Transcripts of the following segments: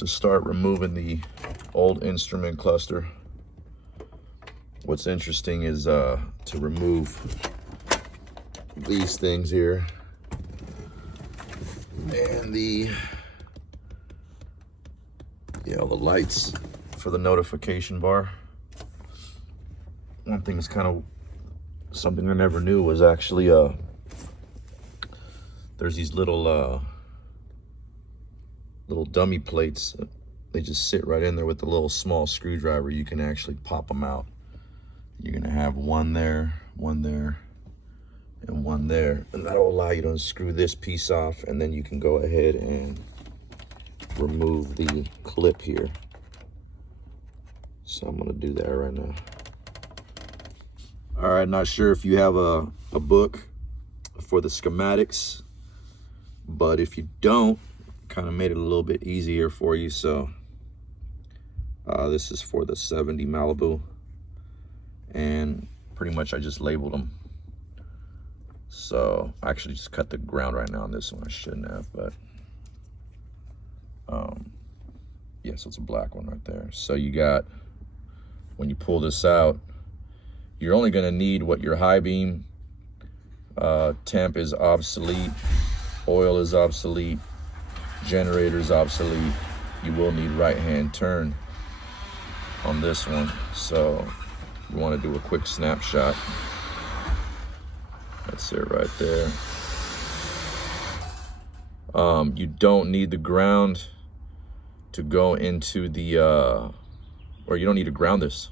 to start removing the old instrument cluster. What's interesting is to remove these things here and the lights for the notification bar. One thing is kind of something I never knew was actually there's these little dummy plates. They just sit right in there with the little small screwdriver. You can actually pop them out. You're gonna have one there, and one there, and that'll allow you to unscrew this piece off, and then you can go ahead and remove the clip here. So I'm gonna do that right now. All right, not sure if you have a book for the schematics, but if you don't, kind of made it a little bit easier for you. So this is for the 70 Malibu, and pretty much I just labeled them. So I actually just cut the ground right now on this one. I shouldn't have, but yeah, so it's a black one right there. So you got, when you pull this out, you're only gonna need what your high beam, temp is obsolete, oil is obsolete, generator is obsolete. You will need right-hand turn on this one. So you wanna do a quick snapshot. That's it right there. You don't need the ground to go into the, or you don't need to ground this,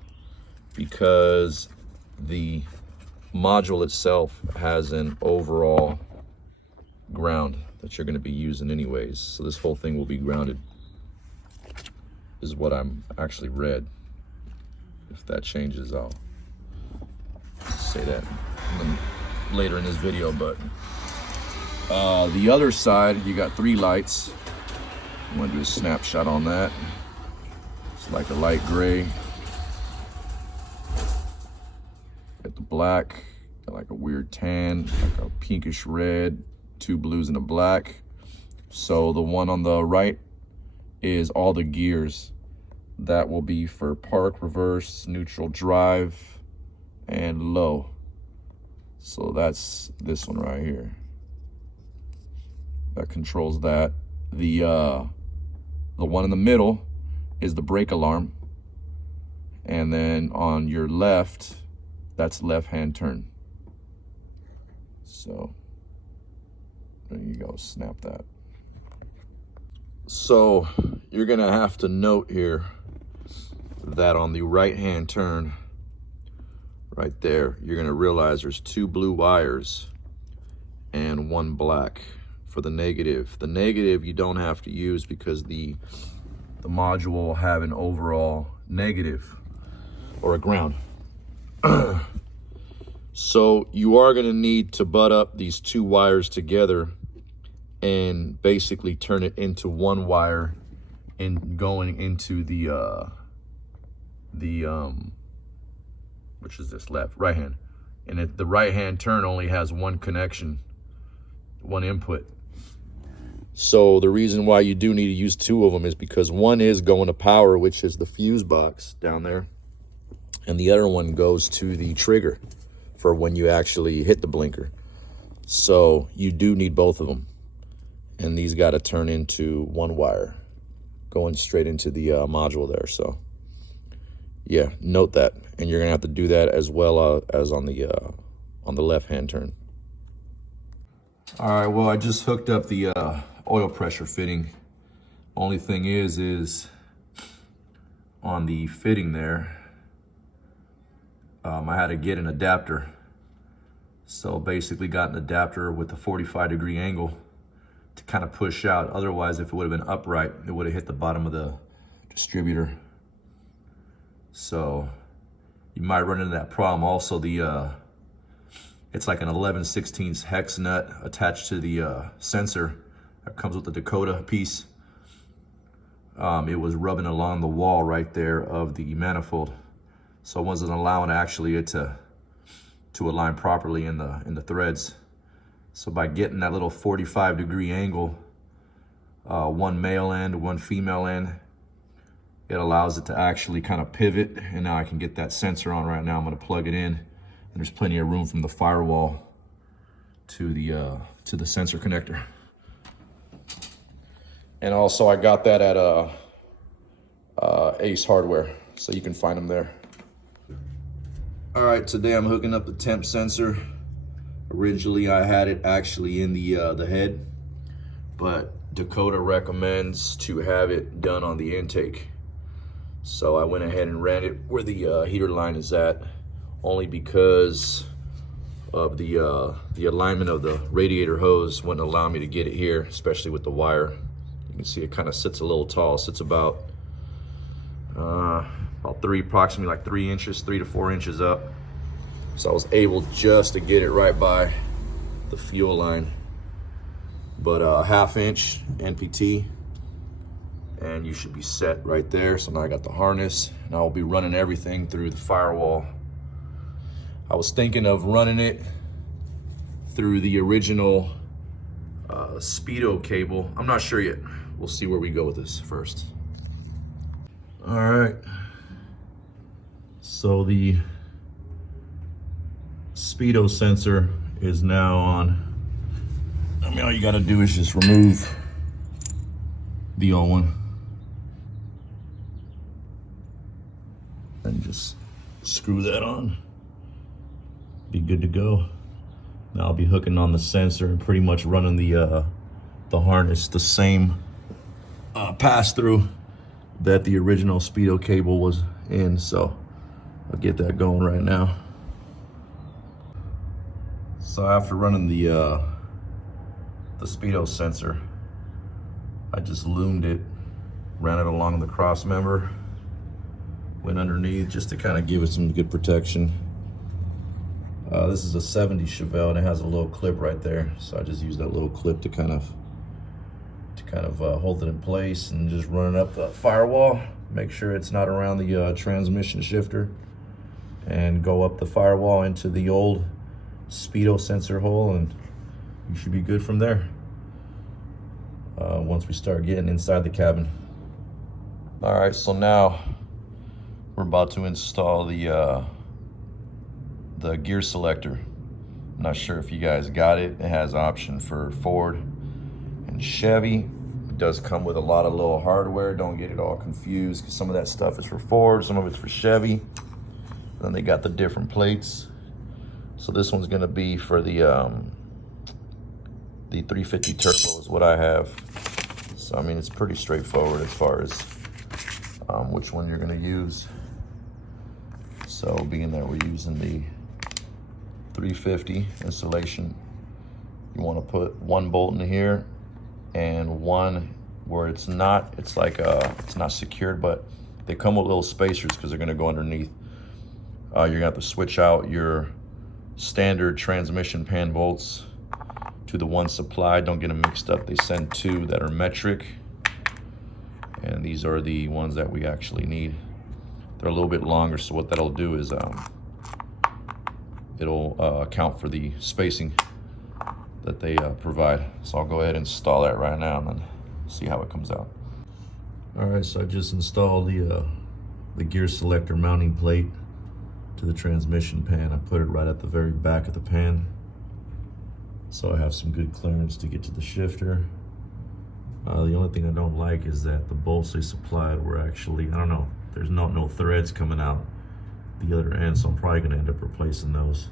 because the module itself has an overall ground that you're going to be using anyways. So this whole thing will be grounded, is what I'm actually read. If that changes, I'll say that later in this video. But the other side, you got 3 lights. I'm going to do a snapshot on that. It's like a light gray. Got the black, got like a weird tan, like a pinkish red, 2 blues and a black. So the one on the right is all the gears. That will be for park, reverse, neutral, drive, and low. So that's this one right here. That controls that. The one in the middle is the brake alarm. And then on your left, that's left-hand turn. So there you go, snap that. So you're gonna have to note here that on the right-hand turn, right there, you're gonna realize there's 2 blue wires and 1 black for the negative. The negative you don't have to use because the module will have an overall negative or a ground. So you are gonna need to butt up these 2 wires together and basically turn it into 1 wire and going into the which is this, right hand. And the right hand turn only has 1 connection, 1 input. So the reason why you do need to use 2 of them is because one is going to power, which is the fuse box down there, and the other one goes to the trigger for when you actually hit the blinker. So you do need both of them, and these got to turn into 1 wire going straight into the module there. So yeah, note that, and you're gonna have to do that as well as on the left-hand turn. All right, well, I just hooked up the oil pressure fitting. Only thing is on the fitting there, I had to get an adapter. So basically got an adapter with a 45-degree angle to kind of push out. Otherwise, if it would have been upright, it would have hit the bottom of the distributor. So you might run into that problem. Also, it's like an 11/16 hex nut attached to the sensor that comes with the Dakota piece. It was rubbing along the wall right there of the manifold, so it wasn't allowing actually it to align properly in the threads. So by getting that little 45-degree angle one male end, one female end. It allows it to actually kind of pivot, and now I can get that sensor on right now. I'm gonna plug it in, and there's plenty of room from the firewall to the sensor connector. And also I got that at Ace Hardware, so you can find them there. All right, today I'm hooking up the temp sensor. Originally I had it actually in the head, but Dakota recommends to have it done on the intake. So I went ahead and ran it where the heater line is at, only because of the alignment of the radiator hose wouldn't allow me to get it here, especially with the wire. You can see it kind of sits a little tall. It sits about approximately like 3 inches, 3 to 4 inches up. So I was able just to get it right by the fuel line. But a 1/2 inch NPT, and you should be set right there. So now I got the harness, and I'll be running everything through the firewall. I was thinking of running it through the original Speedo cable. I'm not sure yet. We'll see where we go with this first. All right. So the Speedo sensor is now on. I mean, all you gotta do is just remove the old one and just screw that on. Be good to go. Now I'll be hooking on the sensor and pretty much running the harness the same pass through that the original Speedo cable was in. So I'll get that going right now. So after running the Speedo sensor, I just loomed it, ran it along the cross member, went underneath just to kind of give it some good protection. This is a 70 Chevelle, and it has a little clip right there. So I just used that little clip to kind of hold it in place, and just run it up the firewall. Make sure it's not around the transmission shifter, and go up the firewall into the old Speedo sensor hole, and you should be good from there. Once we start getting inside the cabin. All right, so now we're about to install the gear selector. I'm not sure if you guys got it. It has option for Ford and Chevy. It does come with a lot of little hardware. Don't get it all confused, because some of that stuff is for Ford, some of it's for Chevy. Then they got the different plates. So this one's gonna be for the 350 turbo is what I have. So I mean, it's pretty straightforward as far as which one you're gonna use. So being that we're using the 350 installation, you wanna put one bolt in here and one where it's not secured, but they come with little spacers because they're gonna go underneath. You're gonna have to switch out your standard transmission pan bolts to the one supplied. Don't get them mixed up. They send 2 that are metric, and these are the ones that we actually need. They're a little bit longer, so what that'll do is it'll account for the spacing that they provide. So I'll go ahead and install that right now and then see how it comes out. All right, so I just installed the gear selector mounting plate to the transmission pan. I put it right at the very back of the pan, so I have some good clearance to get to the shifter. The only thing I don't like is that the bolts they supplied were actually, I don't know, there's no threads coming out the other end, so I'm probably gonna end up replacing those.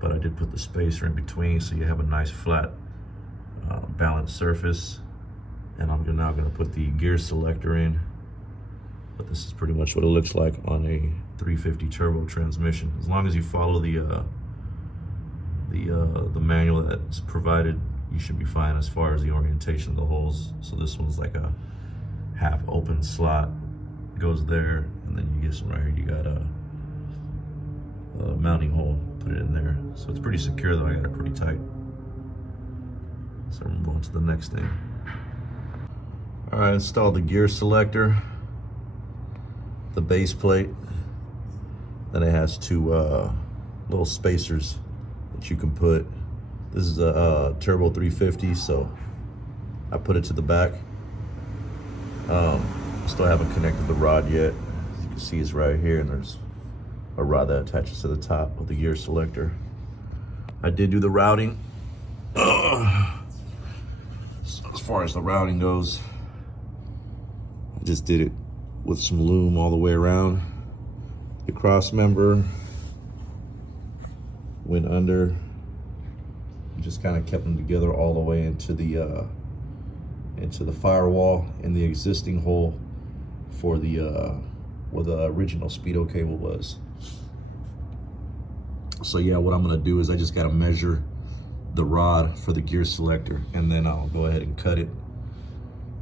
But I did put the spacer in between, so you have a nice flat balanced surface. And I'm now gonna put the gear selector in. But this is pretty much what it looks like on a 350 turbo transmission. As long as you follow the manual that's provided, you should be fine as far as the orientation of the holes. So this one's like a half open slot, goes there, and then you get some right here. You got a mounting hole, put it in there. So it's pretty secure though. I got it pretty tight. So I'm going to the next thing. All right, installed the gear selector, the base plate. Then it has 2 little spacers that you can put. This is a turbo 350, so I put it to the back. Still haven't connected the rod yet. As you can see, it's right here, and there's a rod that attaches to the top of the gear selector. I did do the routing. So as far as the routing goes, I just did it with some loom all the way around. The cross member went under, just kind of kept them together all the way into the firewall in the existing hole for the where the original Speedo cable was. So yeah, what I'm gonna do is I just gotta measure the rod for the gear selector, and then I'll go ahead and cut it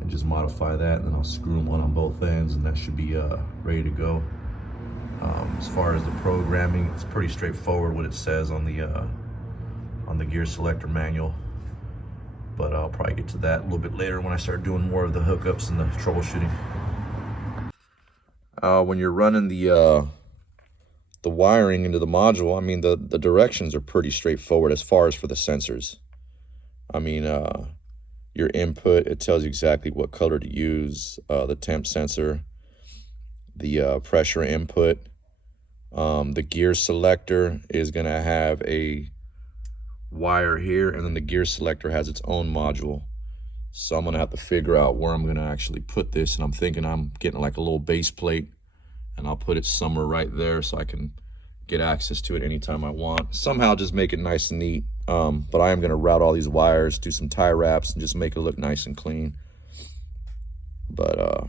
and just modify that, and then I'll screw them on both ends, and that should be ready to go. As far as the programming, it's pretty straightforward what it says on the gear selector manual, but I'll probably get to that a little bit later when I start doing more of the hookups and the troubleshooting. When you're running the wiring into the module, I mean, the directions are pretty straightforward as far as for the sensors. I mean, your input, it tells you exactly what color to use, the temp sensor, the pressure input. The gear selector is gonna have a wire here, and then the gear selector has its own module. So I'm gonna have to figure out where I'm gonna actually put this, and I'm thinking I'm getting like a little base plate, and I'll put it somewhere right there so I can get access to it anytime I want. Somehow just make it nice and neat. But I am gonna route all these wires, do some tie wraps, and just make it look nice and clean. But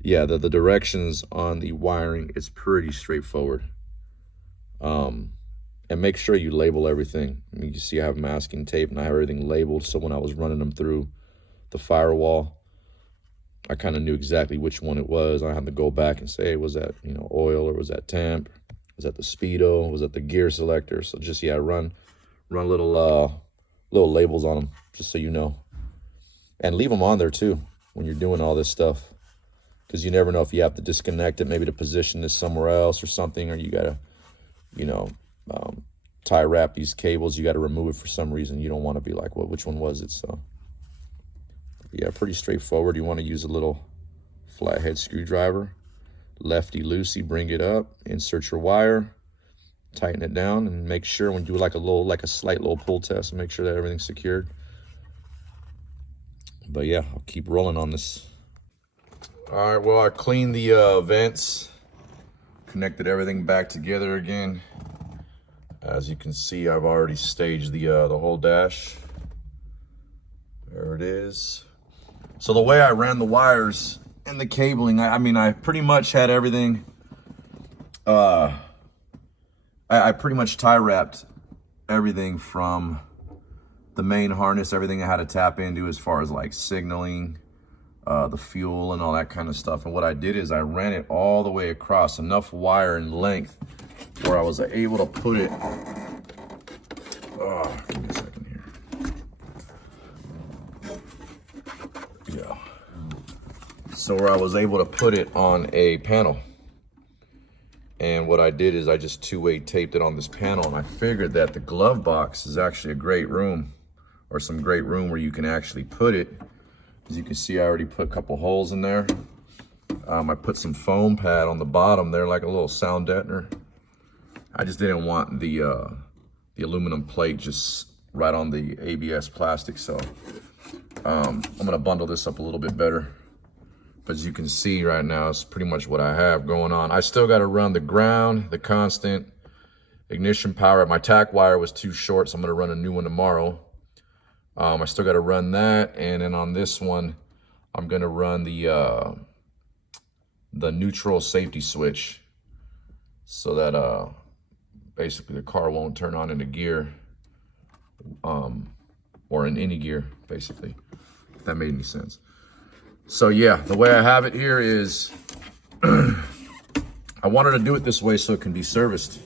yeah, the directions on the wiring is pretty straightforward. And make sure you label everything. I mean, you see I have masking tape and I have everything labeled, so when I was running them through the firewall, I kind of knew exactly which one it was. I had to go back and say, hey, was that, you know, oil, or was that temp? Was that the Speedo? Was that the gear selector? So just, yeah, run little labels on them, just so you know. And leave them on there too when you're doing all this stuff, because you never know if you have to disconnect it, maybe to position this somewhere else or something, or you gotta, you know, tie wrap these cables. You got to remove it for some reason. You don't want to be like, well, which one was it? So yeah, pretty straightforward. You want to use a little flathead screwdriver, lefty loosey, bring it up, insert your wire, tighten it down, and make sure when you do like a slight little pull test, and make sure that everything's secured. But yeah, I'll keep rolling on this. All right, well, I cleaned the vents, connected everything back together again. As you can see, I've already staged the whole dash. There it is. So the way I ran the wires and the cabling, I mean, I pretty much had everything. I pretty much tie wrapped everything from the main harness, everything I had to tap into as far as like signaling, the fuel and all that kind of stuff. And what I did is I ran it all the way across, enough wire and length where I was able to put it, give me a second here. Yeah. So where I was able to put it on a panel. And what I did is I just two-way taped it on this panel, and I figured that the glove box is actually a great room, or some great room where you can actually put it. As you can see, I already put a couple holes in there. I put some foam pad on the bottom there, like a little sound deadener. I just didn't want the aluminum plate just right on the ABS plastic, so I'm gonna bundle this up a little bit better. But as you can see right now, it's pretty much what I have going on. I still gotta run the ground, the constant, ignition power. My tack wire was too short, so I'm gonna run a new one tomorrow. I still gotta run that, and then on this one, I'm gonna run the neutral safety switch, so that basically the car won't turn on into gear, or in any gear, basically, if that made any sense. So yeah, the way I have it here is, I wanted to do it this way so it can be serviced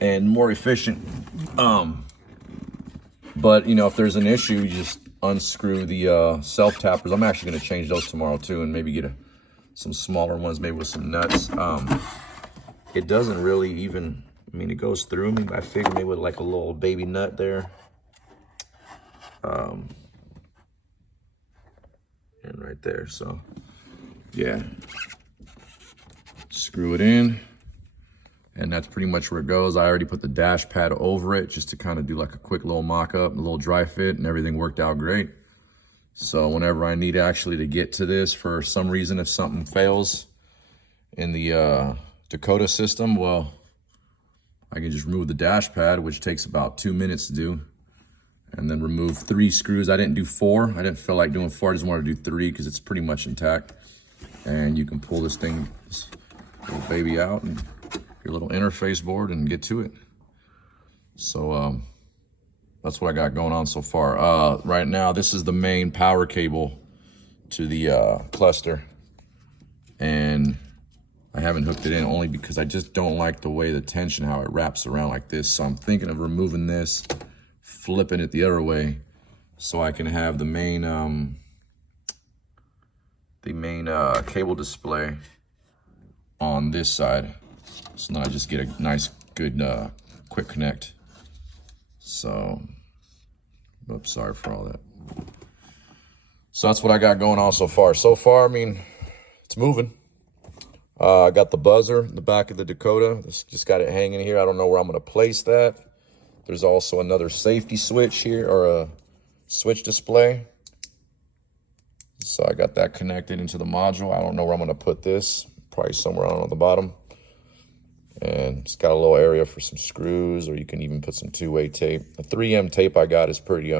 and more efficient. But you know, if there's an issue, you just unscrew the self tappers. I'm actually gonna change those tomorrow too, and maybe get some smaller ones, maybe with some nuts. It doesn't really even, I mean, it goes through me, but I figured maybe with like a little baby nut there. and right there. So yeah, screw it in, and that's pretty much where it goes. I already put the dash pad over it just to kind of do like a quick little mock-up, a little dry fit, and everything worked out great. So whenever I need actually to get to this for some reason, if something fails in the Dakota system, well, I can just remove the dash pad, which takes about 2 minutes to do, and then remove 3 screws. I didn't do 4. I didn't feel like doing 4. I just wanted to do 3 because it's pretty much intact. And you can pull this thing, this little baby out, and your little interface board, and get to it. So that's what I got going on so far. Right now, this is the main power cable to the cluster, and I haven't hooked it in only because I just don't like the way the tension, how it wraps around like this. So I'm thinking of removing this, flipping it the other way, so I can have the main cable display on this side. So now I just get a nice, good, quick connect. So, oops, sorry for all that. So that's what I got going on so far. So far, I mean, it's moving. I got the buzzer in the back of the Dakota. Just got it hanging here. I don't know where I'm going to place that. There's also another safety switch here, or a switch display. So I got that connected into the module. I don't know where I'm going to put this. Probably somewhere on the bottom. And it's got a little area for some screws, or you can even put some 2-way tape. The 3M tape I got is pretty,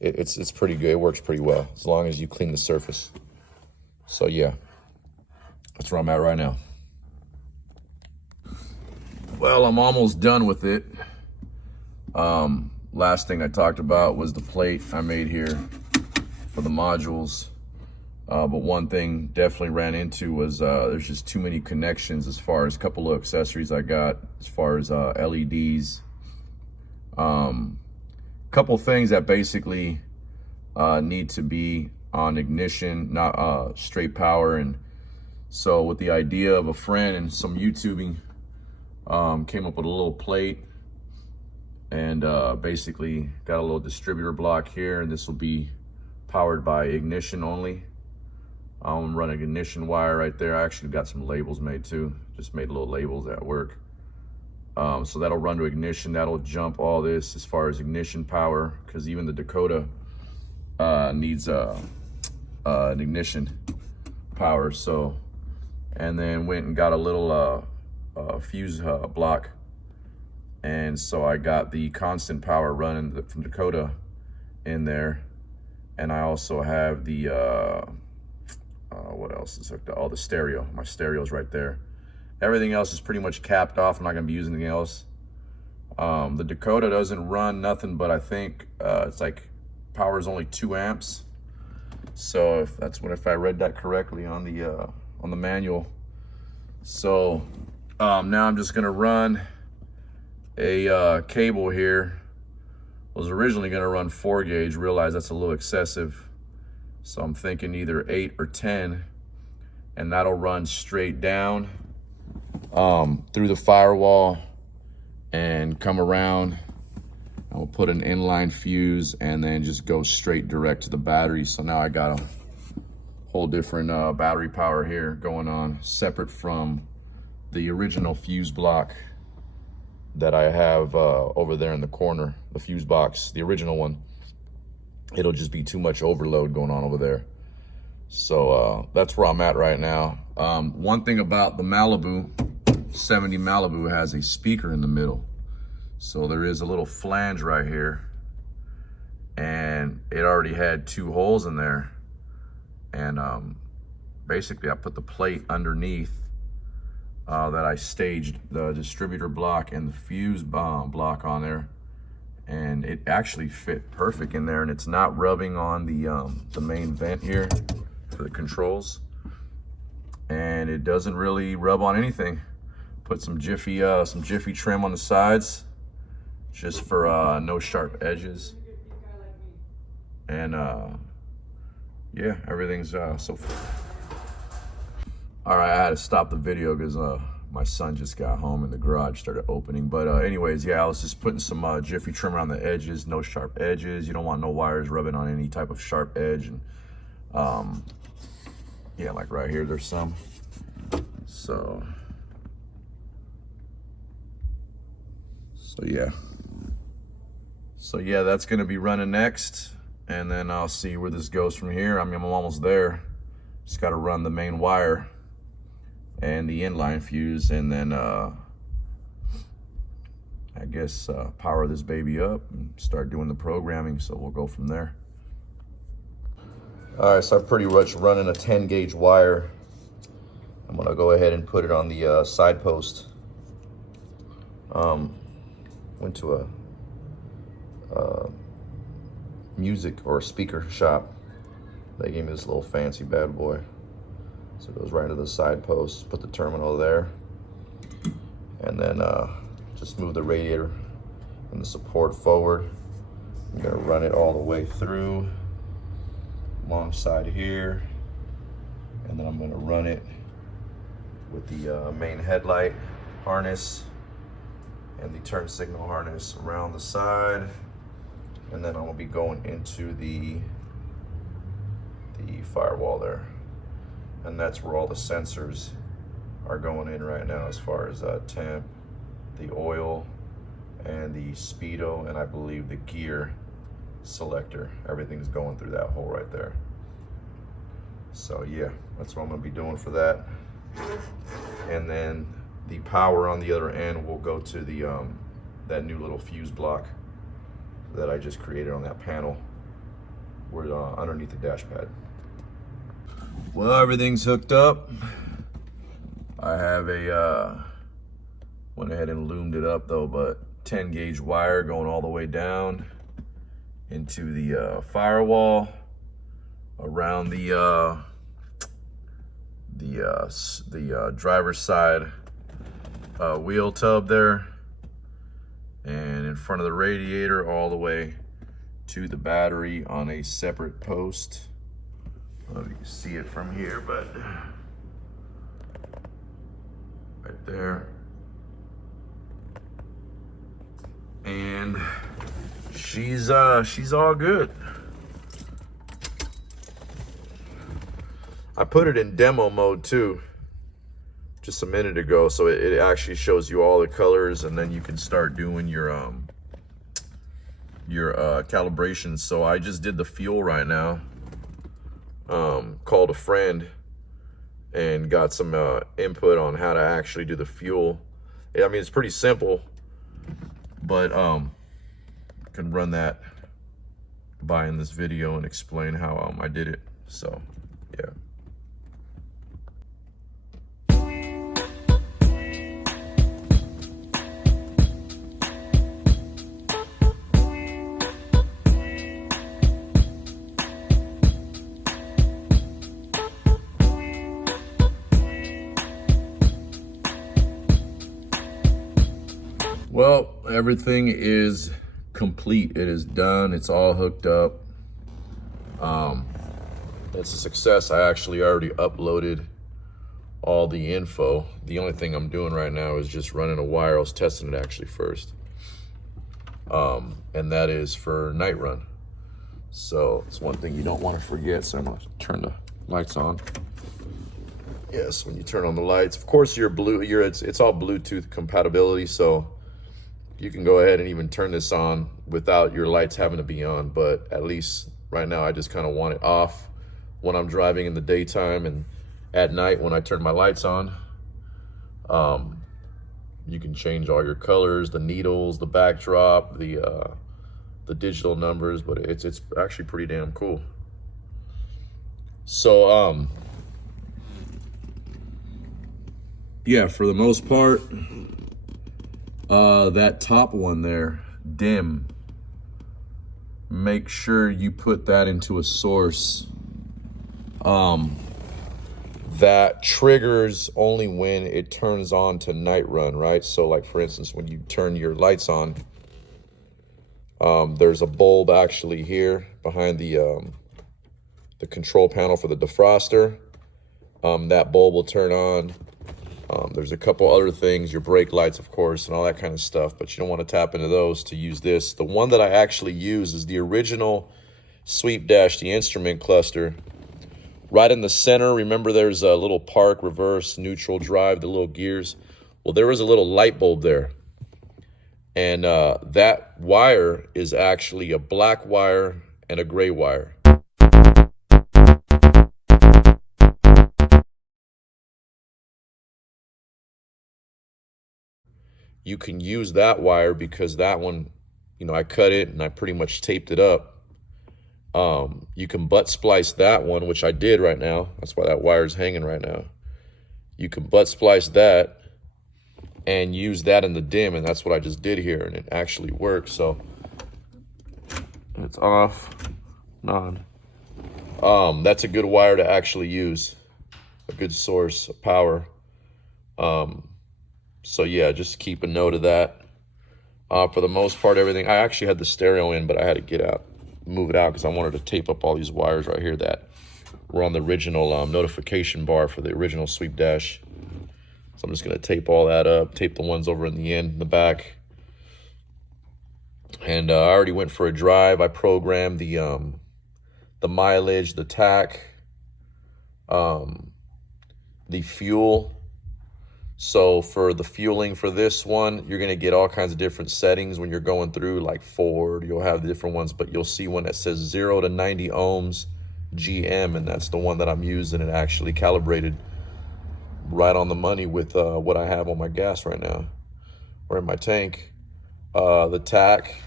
it's pretty good. It works pretty well, as long as you clean the surface. So yeah, that's where I'm at right now. Well, I'm almost done with it. Last thing I talked about was the plate I made here for the modules. But one thing definitely ran into was there's just too many connections as far as a couple of accessories I got, as far as LEDs. Couple things that basically need to be on ignition, not straight power. And so with the idea of a friend and some YouTubing, came up with a little plate, and basically got a little distributor block here, and this will be powered by ignition only. I'm running ignition wire right there. I actually got some labels made too. Just made little labels at work. So that'll run to ignition. That'll jump all this as far as ignition power, because even the Dakota needs an ignition power. So, and then went and got a little fuse block. And so I got the constant power running from Dakota in there. And I also have the, what else is hooked up? Oh, the stereo. My stereo's right there. Everything else is pretty much capped off. I'm not gonna be using anything else. The Dakota doesn't run nothing, but I think it's like power is only 2 amps. So if I read that correctly on the manual. So now I'm just gonna run a cable here. Was originally gonna run 4 gauge, realized that's a little excessive. So I'm thinking either 8 or 10, and that'll run straight down through the firewall and come around. I'll put an inline fuse and then just go straight direct to the battery. So now I got a whole different battery power here going on, separate from the original fuse block that I have over there in the corner, the fuse box, the original one. It'll just be too much overload going on over there. So that's where I'm at right now. One thing about the Malibu, 70 Malibu, has a speaker in the middle. So there is a little flange right here, and it already had 2 holes in there. And basically I put the plate underneath that I staged the distributor block and the fuse block on there. And it actually fit perfect in there, and it's not rubbing on the main vent here for the controls, and it doesn't really rub on anything. Put some Jiffy trim on the sides, just for no sharp edges, and yeah, everything's so. All right, I had to stop the video because my son just got home and the garage started opening. But anyways, yeah, I was just putting some Jiffy trim around the edges, no sharp edges. You don't want no wires rubbing on any type of sharp edge. And Yeah, like right here, there's some. So yeah. So yeah, that's gonna be running next. And then I'll see where this goes from here. I mean, I'm almost there. Just gotta run the main wire and the inline fuse, and then I guess power this baby up and start doing the programming. So we'll go from there. All right, so I'm pretty much running a 10 gauge wire. I'm gonna go ahead and put it on the side post. Went to a music or speaker shop. They gave me this little fancy bad boy. So it goes right into the side post, put the terminal there, and then just move the radiator and the support forward. I'm gonna run it all the way through alongside here, and then I'm gonna run it with the main headlight harness and the turn signal harness around the side, and then I'm gonna be going into the firewall there, and that's where all the sensors are going in right now, as far as temp, the oil, and the speedo, and I believe the gear selector. Everything's going through that hole right there. So yeah, that's what I'm gonna be doing for that. And then the power on the other end will go to the that new little fuse block that I just created on that panel, where underneath the dash pad. Well, everything's hooked up. I have a went ahead and loomed it up though, but 10 gauge wire going all the way down into the firewall, around the driver's side wheel tub there, and in front of the radiator, all the way to the battery on a separate post. I don't know if you can see it from here, but right there. And she's all good. I put it in demo mode too, just a minute ago, so it actually shows you all the colors, and then you can start doing your calibration. So I just did the fuel right now. Called a friend and got some input on how to actually do the fuel. I mean, it's pretty simple, but can run that by in this video and explain how I did it. So yeah. Well, everything is complete. It is done. It's all hooked up. It's a success. I actually already uploaded all the info. The only thing I'm doing right now is just running a wire. I was testing it actually first. And that is for night run. So it's one thing you don't want to forget. So I'm gonna turn the lights on. Yes, when you turn on the lights, of course it's all Bluetooth compatibility, so you can go ahead and even turn this on without your lights having to be on. But at least right now, I just kind of want it off when I'm driving in the daytime, and at night when I turn my lights on. You can change all your colors, the needles, the backdrop, the digital numbers, but it's actually pretty damn cool. So yeah, for the most part, that top one there, dim, make sure you put that into a source. That triggers only when it turns on to night run, right? So like for instance, when you turn your lights on, there's a bulb actually here behind the control panel for the defroster. That bulb will turn on. There's a couple other things, your brake lights, of course, and all that kind of stuff, but you don't want to tap into those to use this. The one that I actually use is the original Sweep Dash, the instrument cluster. right in the center, remember there's a little park, reverse, neutral, drive, the little gears. Well, there was a little light bulb there. And that wire is actually a black wire and a gray wire. You can use that wire because that one, you know, I cut it and I pretty much taped it up. You can butt splice that one, which I did right now. That's why that wire is hanging right now. You can butt splice that and use that in the dim, and that's what I just did here, and it actually works. So it's off, on. That's a good wire to actually use, a good source of power. So yeah, just keep a note of that. For the most part, everything, I actually had the stereo in, but I had to get out, move it out, because I wanted to tape up all these wires right here that were on the original notification bar for the original sweep dash. So I'm just gonna tape all that up, tape the ones over in the end, in the back. And I already went for a drive. I programmed the mileage, the tack, the fuel. So for the fueling for this one, you're gonna get all kinds of different settings when you're going through, like Ford, you'll have the different ones, but you'll see one that says 0 to 90 ohms GM, and that's the one that I'm using, and actually calibrated right on the money with what I have on my gas right now, or in my tank. The tack,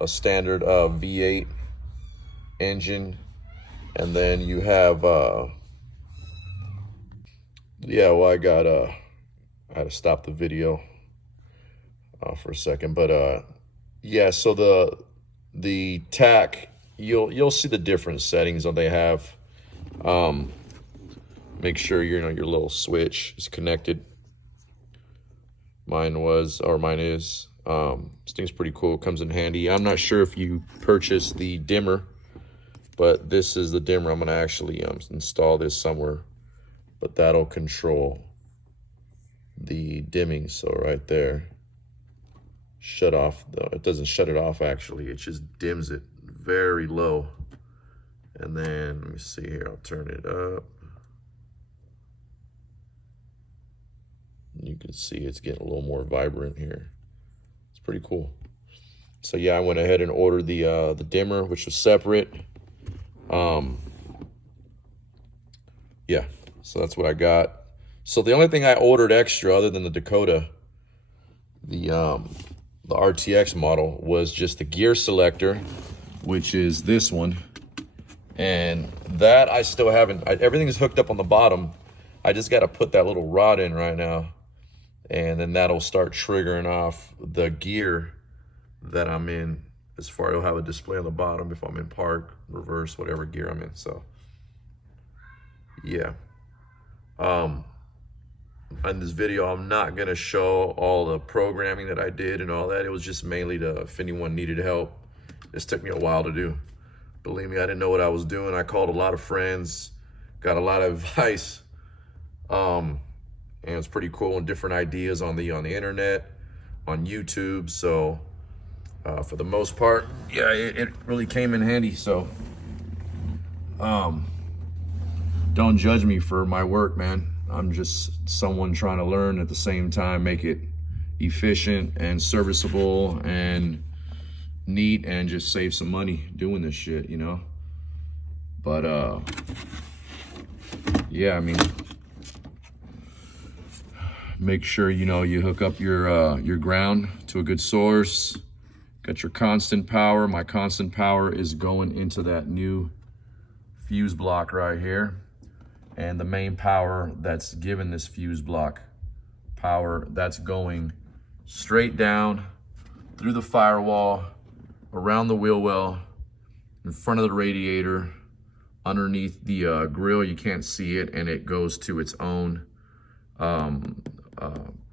a standard V8 engine, and then you have, yeah, well, I got, I had to stop the video for a second, but yeah, so the tack, you'll see the different settings that they have. Make sure your little switch is connected. Mine was, or mine is. This thing's pretty cool. It comes in handy. I'm not sure if you purchase the dimmer, but this is the dimmer. I'm gonna actually install this somewhere, but that'll control the dimming. So right there, shut off. Though it doesn't shut it off actually. It just dims it very low. And then let me see here. I'll turn it up. You can see it's getting a little more vibrant here. It's pretty cool. So yeah, I went ahead and ordered the dimmer, which was separate. Yeah, so that's what I got. So the only thing I ordered extra, other than the Dakota, the RTX model, was just the gear selector, which is this one. And that I still haven't, everything is hooked up on the bottom. I just got to put that little rod in right now, and then that'll start triggering off the gear that I'm in. As far as it'll have a display on the bottom if I'm in park, reverse, whatever gear I'm in. So yeah. In this video, I'm not gonna show all the programming that I did and all that. It was just mainly to, if anyone needed help. This took me a while to do. Believe me, I didn't know what I was doing. I called a lot of friends, got a lot of advice. And it was pretty cool, and different ideas on the internet, on YouTube. So for the most part, yeah, it really came in handy. So don't judge me for my work, man. I'm just someone trying to learn, at the same time make it efficient and serviceable and neat, and just save some money doing this shit, you know. But yeah, I mean, make sure you hook up your ground to a good source. Got your constant power. My constant power is going into that new fuse block right here, and the main power that's given this fuse block power, that's going straight down through the firewall, around the wheel well, in front of the radiator, underneath the grill. You can't see it, and it goes to its own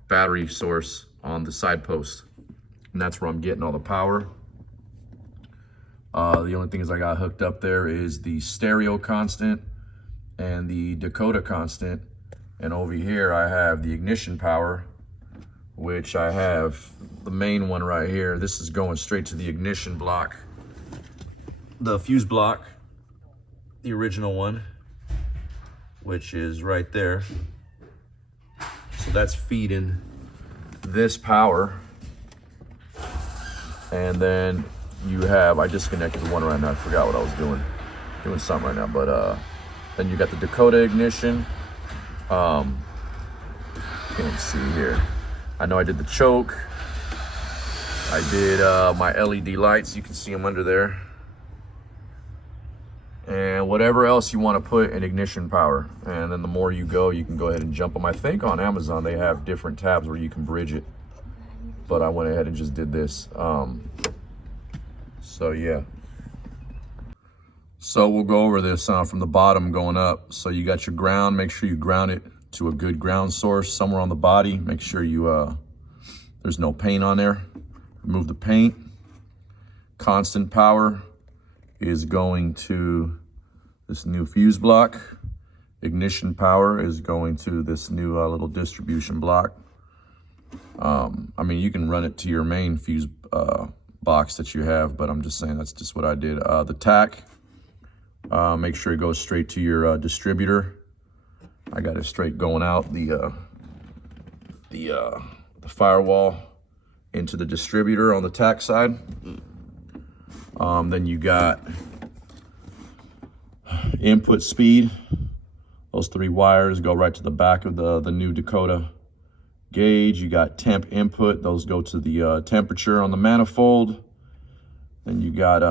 battery source on the side post, and that's where I'm getting all the power. The only thing is I got hooked up there is the stereo constant and the Dakota constant, and over here I have the ignition power, which I have the main one right here. This is going straight to the ignition block, the fuse block, the original one. which is right there. So that's feeding this power. And then you have, I disconnected one right now. I forgot what I was doing something right now, but then you got the Dakota ignition. Can't see here. I know I did the choke. I did my LED lights. You can see them under there. And whatever else you want to put in ignition power. And then the more you go, you can go ahead and jump them. I think on Amazon they have different tabs where you can bridge it, but I went ahead and just did this. So yeah. So we'll go over this from the bottom going up. So you got your ground. Make sure you ground it to a good ground source somewhere on the body. Make sure you there's no paint on there. Remove the paint. Constant power is going to this new fuse block. Ignition power is going to this new little distribution block. I mean, you can run it to your main fuse box that you have, but I'm just saying that's just what I did. The tack, make sure it goes straight to your distributor. I got it straight going out the firewall into the distributor on the tack side. Then you got input speed. Those 3 wires go right to the back of the new Dakota gauge. You got temp input. Those go to the temperature on the manifold. Then you got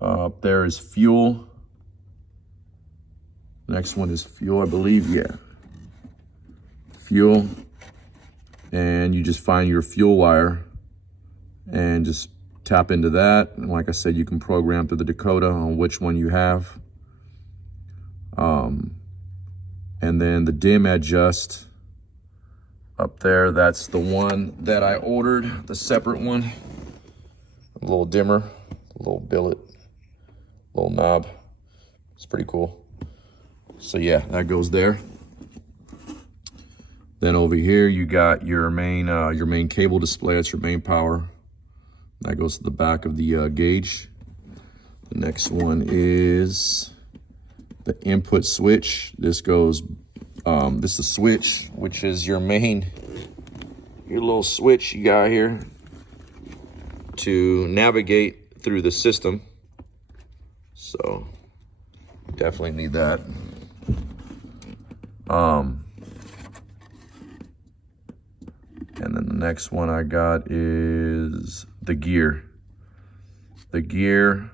up there is fuel. Next one is fuel, I believe. Yeah, fuel. And you just find your fuel wire and just tap into that. And like I said, you can program through the Dakota on which one you have. And then the dim adjust up there, that's the one that I ordered, the separate one. A little dimmer, a little billet, little knob. It's pretty cool. So yeah, that goes there. Then over here, you got your main cable display. That's your main power. That goes to the back of the gauge. The next one is the input switch. This goes, this is a switch, which is your little switch you got here to navigate through the system. So definitely need that. And then the next one I got is the gear. The gear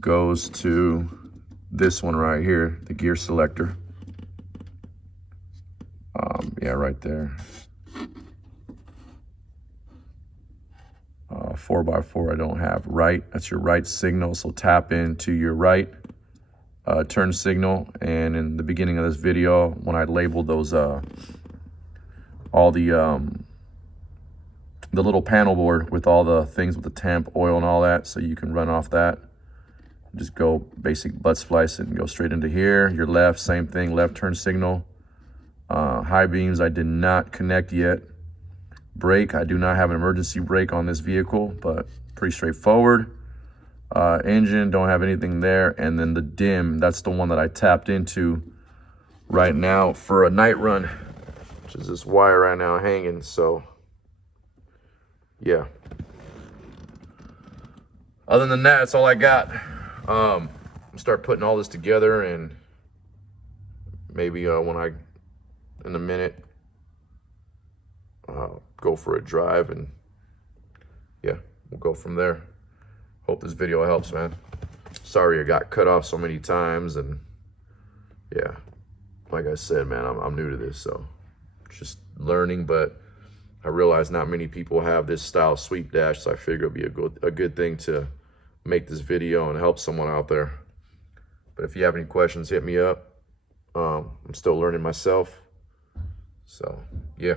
goes to this one right here, the gear selector. Yeah, right there. 4x4 I don't have. Right, that's your right signal, so tap into your right turn signal. And in the beginning of this video, when I labeled those all the little panel board with all the things with the temp, oil, and all that, so you can run off that. Just go basic butt splice it and go straight into here. Your left, same thing, left turn signal. High beams I did not connect yet. Brake, I do not have an emergency brake on this vehicle, but pretty straightforward. Engine, don't have anything there. And then the dim, that's the one that I tapped into right now for a night run, which is this wire right now hanging. So yeah, other than that, that's all I got. Start putting all this together, and maybe in a minute, go for a drive, and yeah, we'll go from there. Hope this video helps, man. Sorry I got cut off so many times, and yeah, like I said, man, I'm new to this, so just learning, but I realize not many people have this style sweep dash, so I figure it'd be a good thing to make this video and help someone out there. But if you have any questions, hit me up. I'm still learning myself. So yeah.